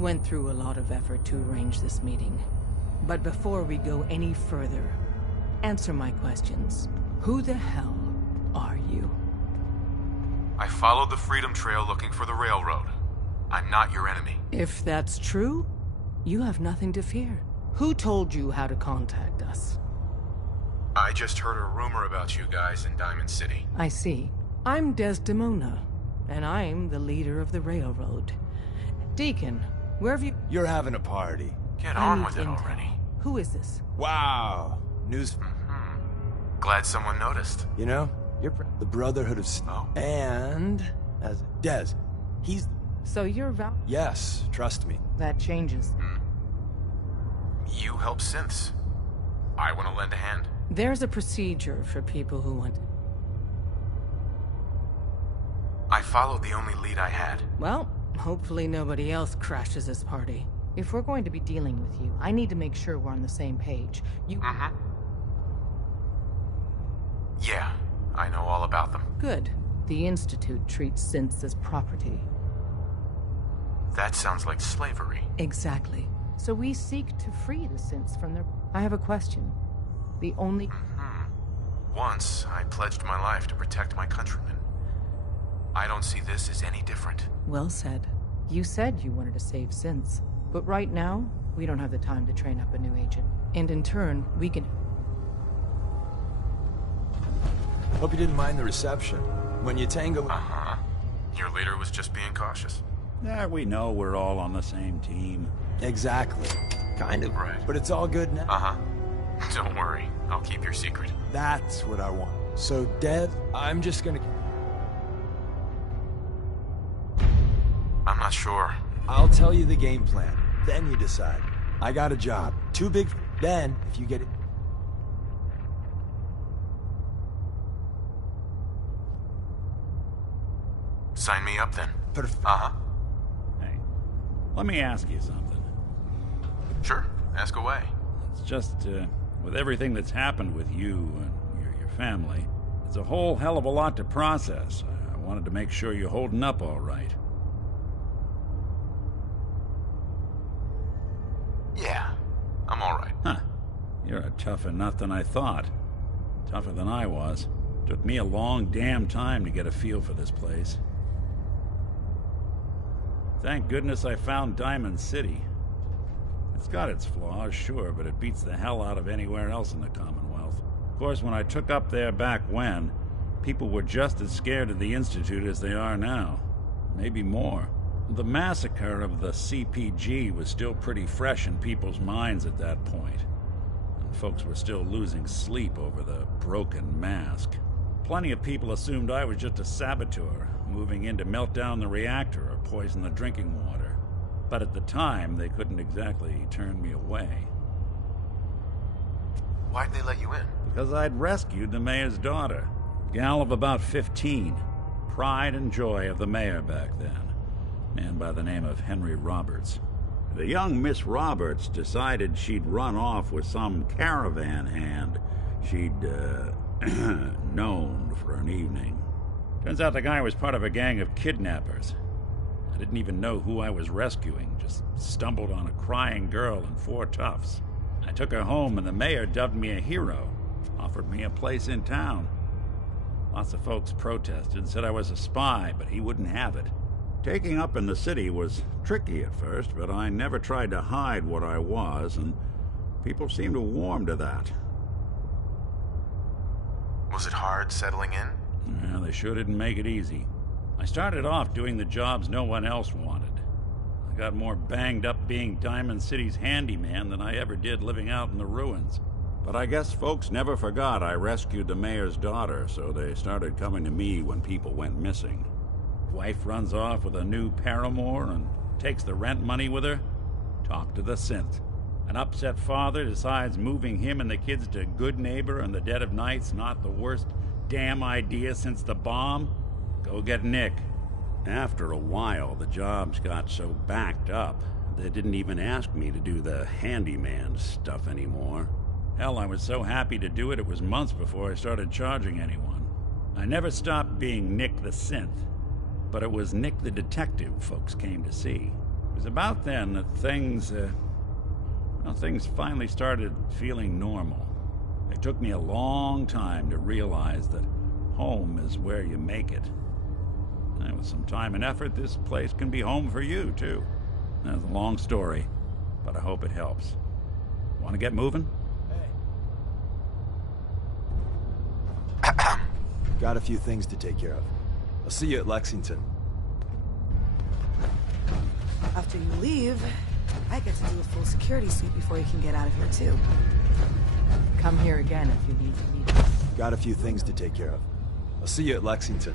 went through a lot of effort to arrange this meeting. But before we go any further, answer my questions. Who the hell are you? I followed the Freedom Trail looking for the railroad. I'm not your enemy. If that's true, you have nothing to fear. Who told you how to contact us? I just heard a rumor about you guys in Diamond City. I see. I'm Desdemona, and I'm the leader of the railroad. Deacon, where have you... You're having a party. Get I on need with it intel. already. Who is this? Wow. News... Glad someone noticed. You know, you're the Brotherhood of... Oh. And... as Des. He's... So you're Yes, trust me. That changes. You help synths. I want to lend a hand. There's a procedure for people who want... I followed the only lead I had. Well, hopefully nobody else crashes this party. If we're going to be dealing with you, I need to make sure we're on the same page. Yeah, I know all about them. Good. The Institute treats synths as property. That sounds like slavery. Exactly. So we seek to free the synths from their... I have a question. The only... Once, I pledged my life to protect my countrymen. I don't see this as any different. Well said. You said you wanted to save synths. But right now, we don't have the time to train up a new agent. And in turn, we can... Hope you didn't mind the reception. When you tango... Your leader was just being cautious. Yeah, we know we're all on the same team. Exactly. Kind of. Right. But it's all good now. Don't worry. I'll keep your secret. That's what I want. So, Des, I'm just gonna... I'm not sure. I'll tell you the game plan. Then you decide. I got a job. Too big... Then, if you get it... Sign me up then. Perfect. Hey, let me ask you something. Sure. Ask away. It's just, with everything that's happened with you and your family, it's a whole hell of a lot to process. I wanted to make sure you're holding up all right. Yeah, I'm all right. Huh. You're a tougher nut than I thought. Tougher than I was. Took me a long damn time to get a feel for this place. Thank goodness I found Diamond City. It's got its flaws, sure, but it beats the hell out of anywhere else in the Commonwealth. Of course, when I took up there back when, people were just as scared of the Institute as they are now. Maybe more. The massacre of the CPG was still pretty fresh in people's minds at that point, and folks were still losing sleep over the broken mask. Plenty of people assumed I was just a saboteur, moving in to melt down the reactor or poison the drinking water. But at the time, they couldn't exactly turn me away. Why'd they let you in? Because I'd rescued the mayor's daughter. Gal of about 15. Pride and joy of the mayor back then. Man by the name of Henry Roberts. The young Miss Roberts decided she'd run off with some caravan hand she'd, known for an evening. Turns out the guy was part of a gang of kidnappers. I didn't even know who I was rescuing, just stumbled on a crying girl and 4 toughs. I took her home and the mayor dubbed me a hero, offered me a place in town. Lots of folks protested, said I was a spy, but he wouldn't have it. Taking up in the city was tricky at first, but I never tried to hide what I was, and people seemed to warm to that. Was it hard settling in? Yeah, they sure didn't make it easy. I started off doing the jobs no one else wanted. I got more banged up being Diamond City's handyman than I ever did living out in the ruins. But I guess folks never forgot I rescued the mayor's daughter, so they started coming to me when people went missing. Wife runs off with a new paramour and takes the rent money with her. Talk to the synth. An upset father decides moving him and the kids to Good Neighbor in the dead of night's not the worst damn idea since the bomb. Go get Nick. After a while, the jobs got so backed up, they didn't even ask me to do the handyman stuff anymore. Hell, I was so happy to do it, it was months before I started charging anyone. I never stopped being Nick the synth, but it was Nick the detective folks came to see. It was about then that things finally started feeling normal. It took me a long time to realize that home is where you make it. And with some time and effort, this place can be home for you, too. That's a long story, but I hope it helps. Want to get moving? Got a few things to take care of. I'll see you at Lexington. After you leave, I get to do a full security sweep before you can get out of here, too. Come here again if you need to meet us. Got a few things to take care of. I'll see you at Lexington.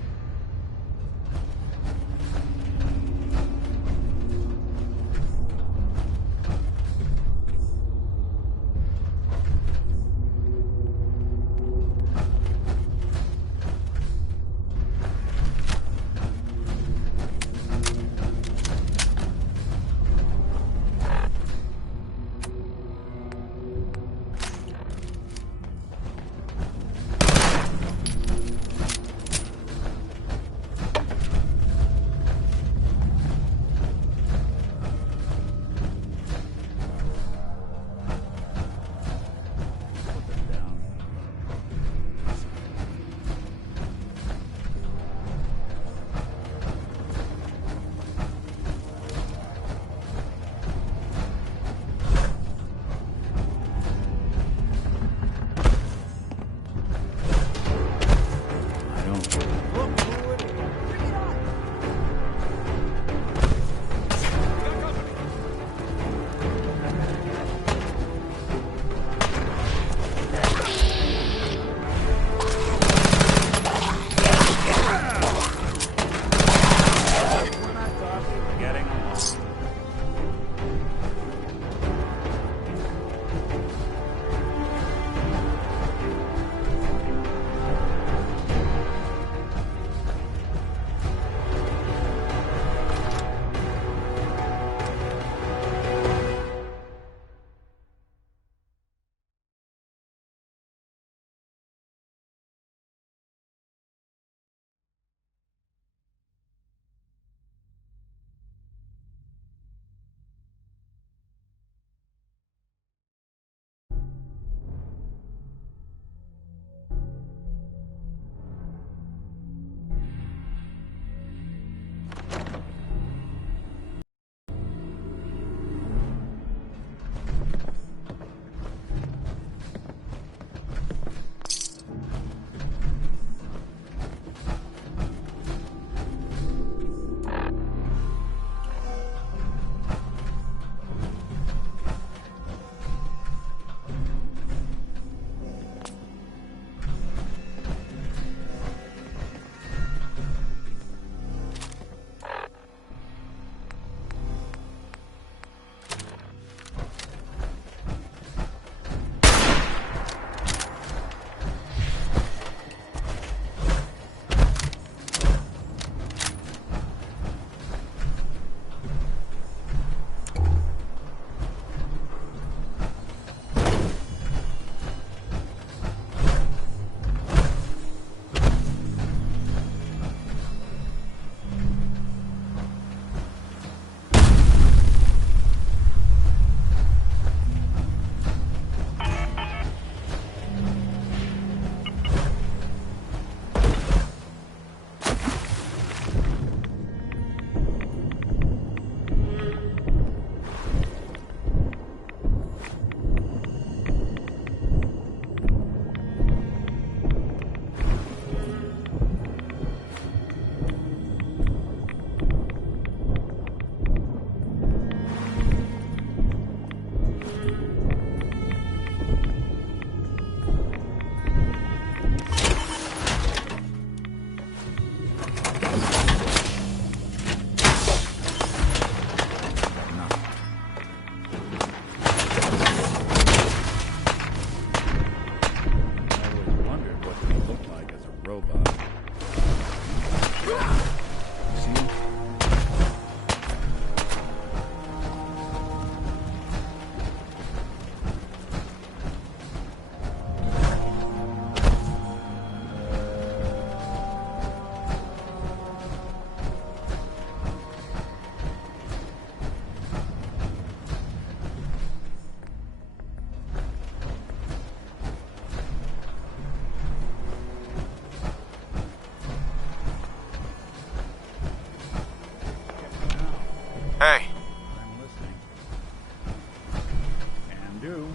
do.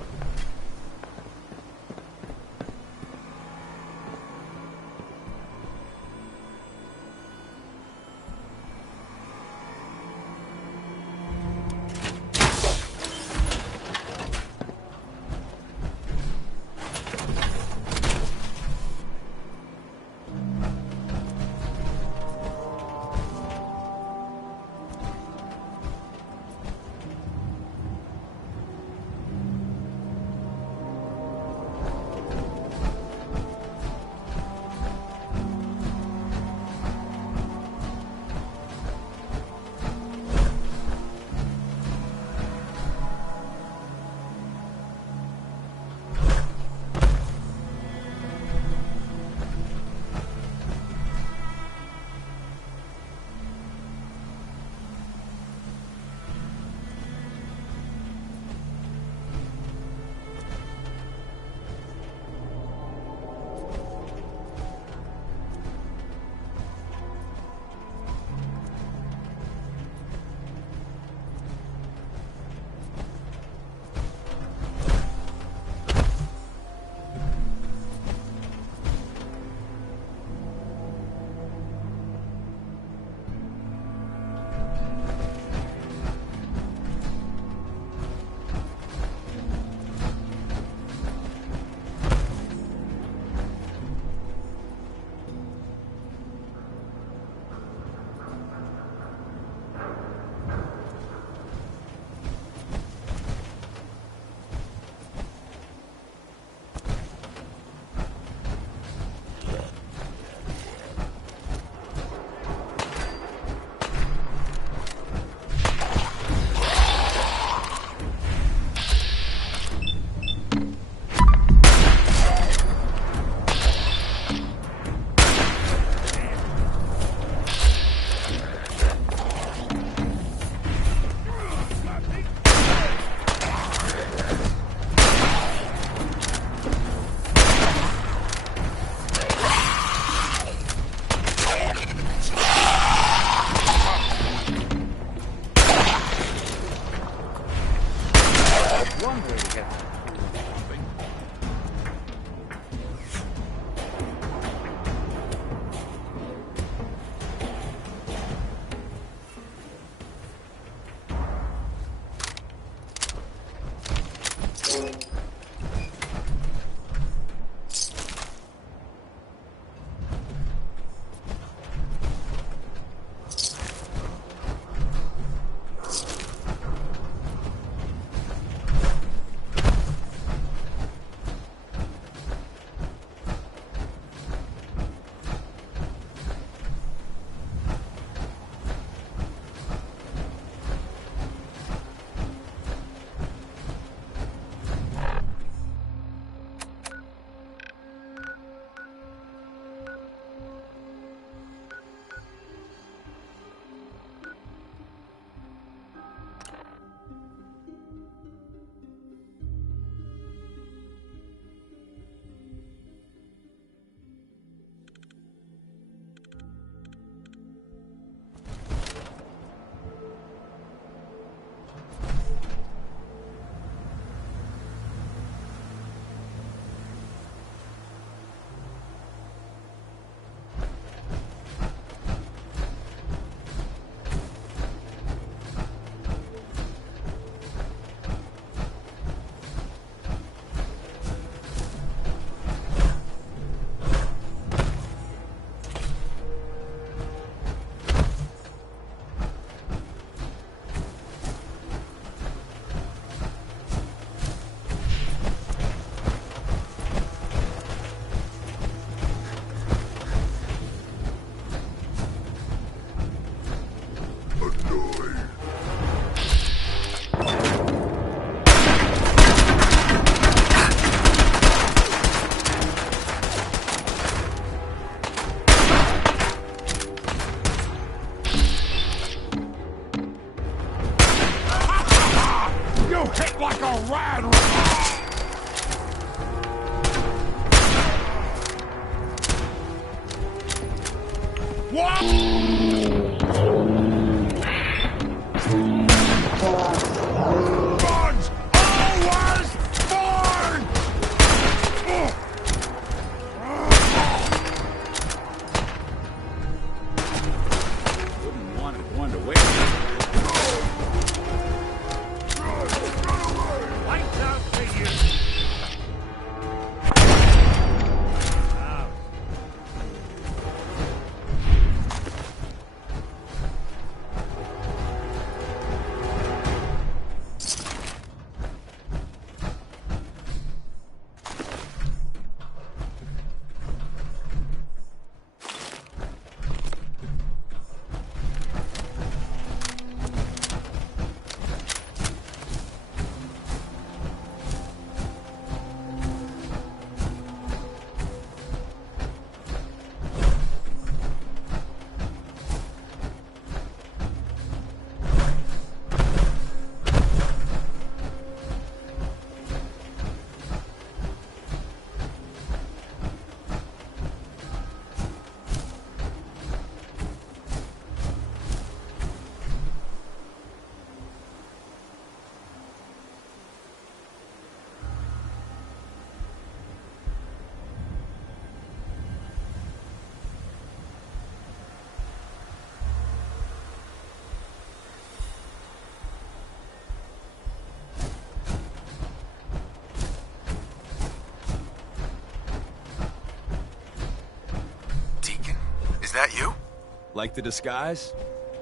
Like the disguise?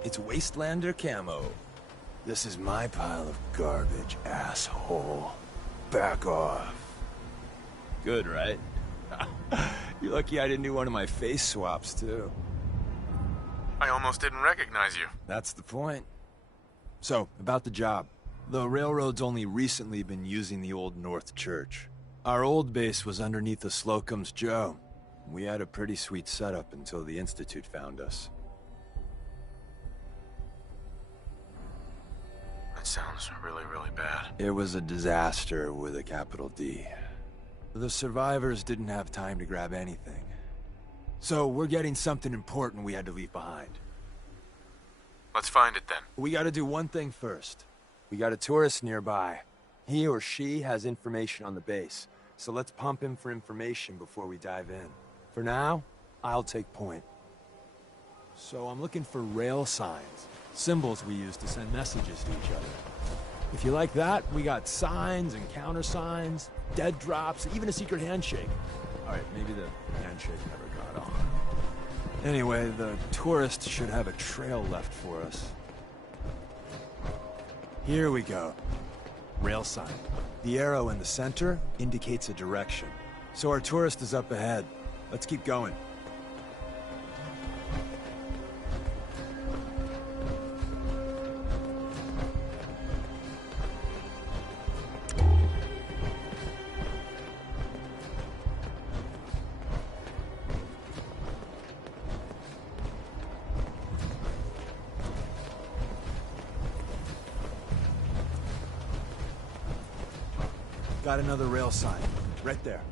It's Wastelander camo. This is my pile of garbage, asshole. Back off. Good, right? You're lucky I didn't do one of my face swaps, too. I almost didn't recognize you. That's the point. So, about the job. The railroad's only recently been using the Old North Church. Our old base was underneath the Slocum's Joe. We had a pretty sweet setup until the Institute found us. That sounds really, really bad. It was a disaster with a capital D. The survivors didn't have time to grab anything. So we're getting something important we had to leave behind. Let's find it then. We gotta do one thing first. We got a tourist nearby. He or she has information on the base, so let's pump him for information before we dive in. For now, I'll take point. So I'm looking for rail signs, symbols we use to send messages to each other. If you like that, we got signs and countersigns, dead drops, even a secret handshake. Alright, maybe the handshake never got on. Anyway, the tourist should have a trail left for us. Here we go. Rail sign. The arrow in the center indicates a direction. So our tourist is up ahead. Let's keep going. Got another rail sign. Right there.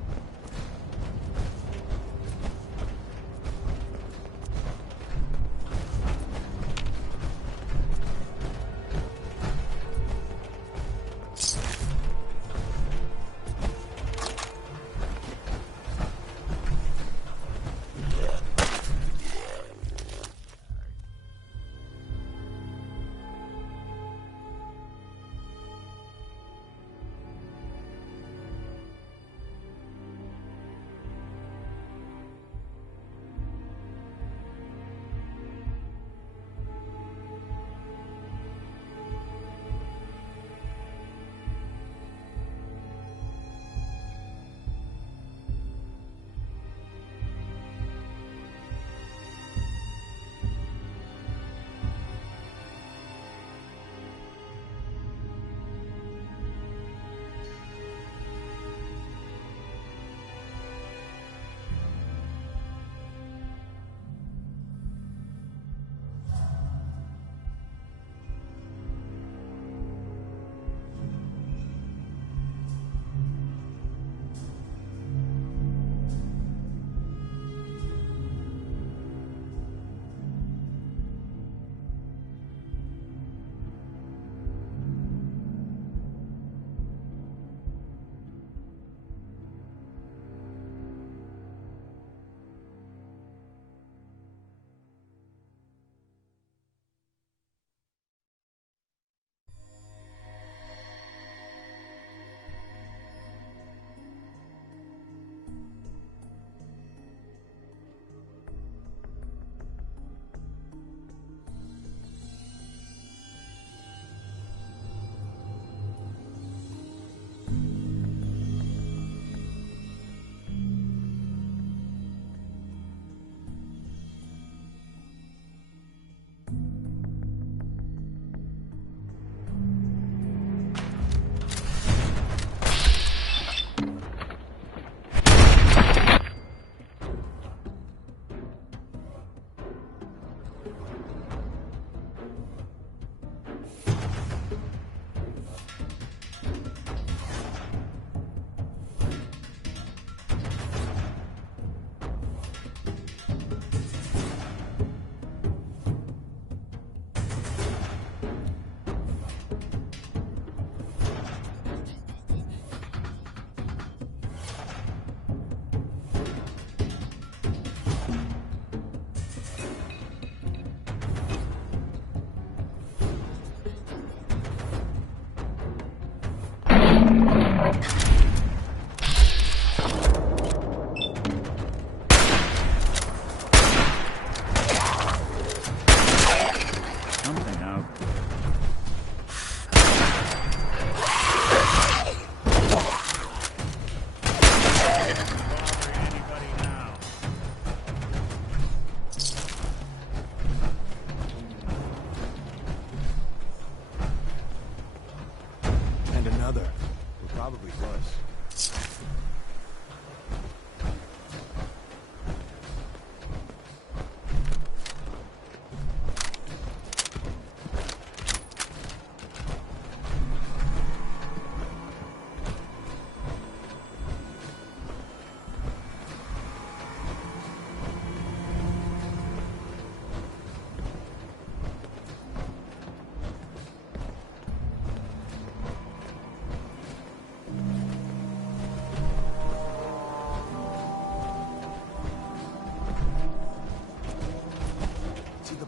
Probably close.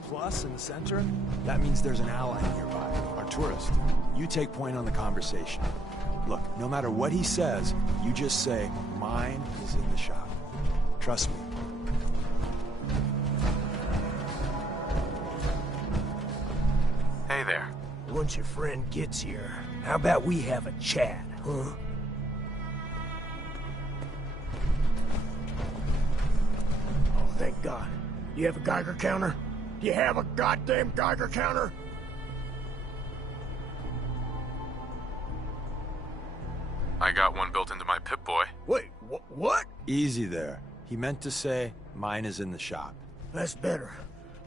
Plus in the center? That means there's an ally nearby, our tourist. You take point on the conversation. Look, no matter what he says, you just say, mine is in the shop. Trust me. Hey there. Once your friend gets here, how about we have a chat, huh? Oh, thank God. Do you have a Geiger counter? Do you have a goddamn Geiger counter? I got one built into my Pip-Boy. Wait, what? Easy there. He meant to say, mine is in the shop. That's better.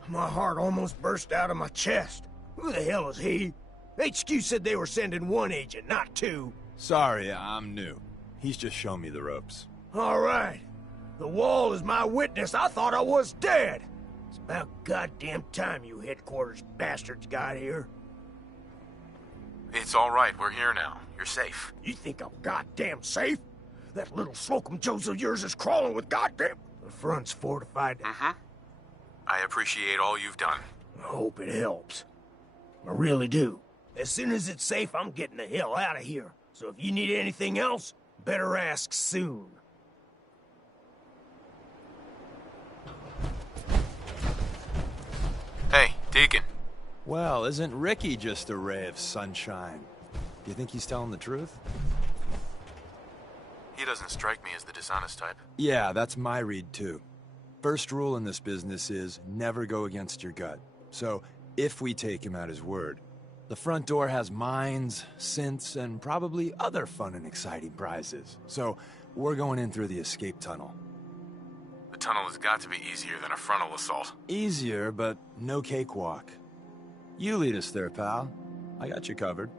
My heart almost burst out of my chest. Who the hell is he? HQ said they were sending one agent, not two. Sorry, I'm new. He's just shown me the ropes. All right. The wall is my witness. I thought I was dead. It's about goddamn time you headquarters bastards got here. It's all right. We're here now. You're safe. You think I'm goddamn safe? That little Slocum Joes of yours is crawling with goddamn... The front's fortified. Mm-hmm. I appreciate all you've done. I hope it helps. I really do. As soon as it's safe, I'm getting the hell out of here. So if you need anything else, better ask soon. Hey, Deacon. Well, isn't Ricky just a ray of sunshine? Do you think he's telling the truth? He doesn't strike me as the dishonest type. Yeah, that's my read too. First rule in this business is never go against your gut. So, if we take him at his word, the front door has mines, synths, and probably other fun and exciting prizes. So, we're going in through the escape tunnel. The tunnel has got to be easier than a frontal assault. Easier, but no cakewalk. You lead us there, pal. I got you covered.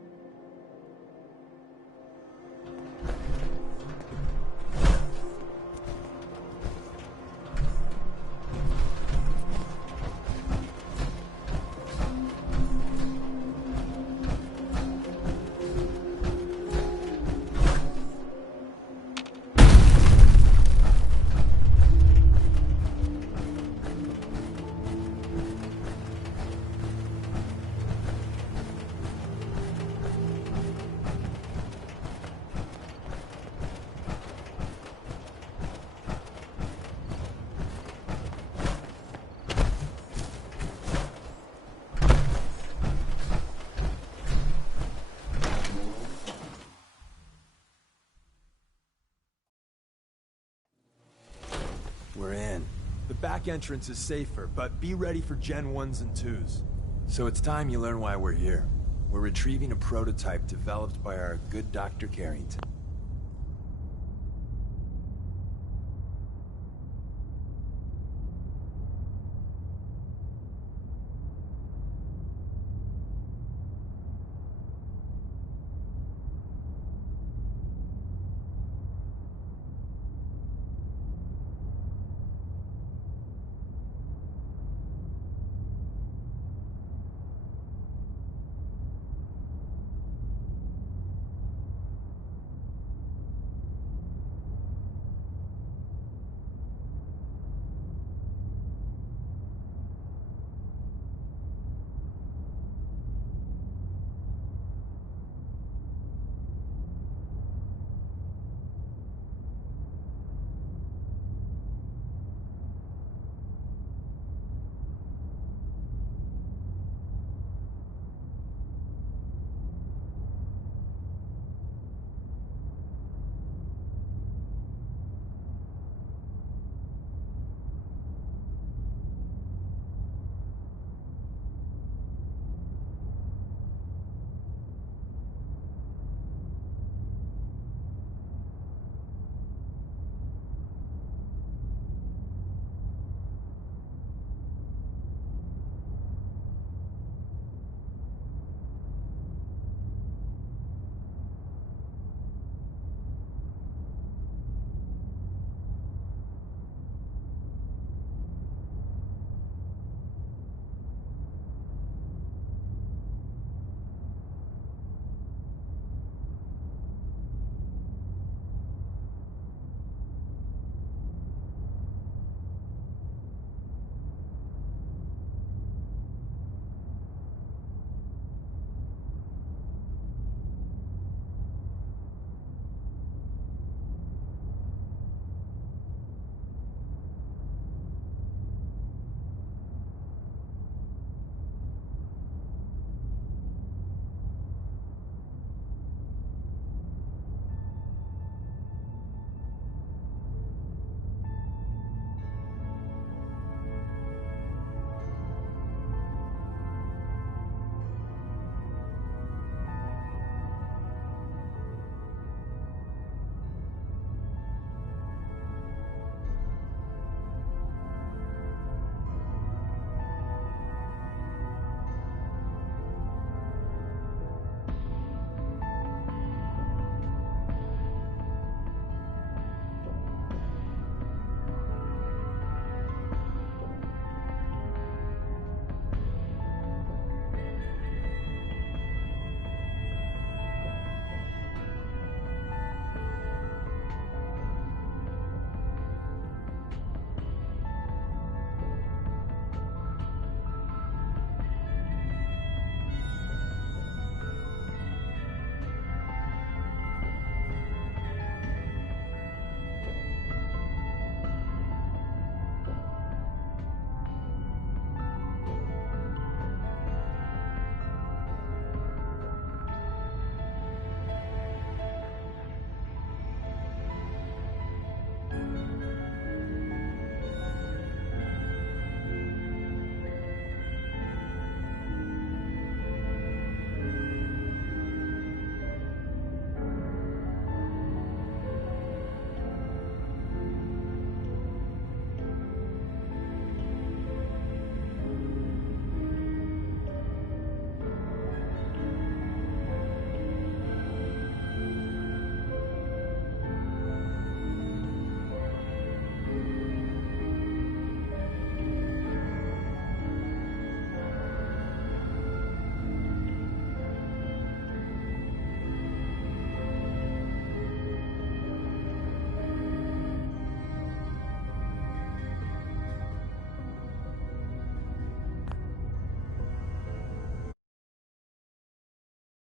We're in. The back entrance is safer, but be ready for Gen 1s and 2s. So it's time you learn why we're here. We're retrieving a prototype developed by our good Dr. Carrington.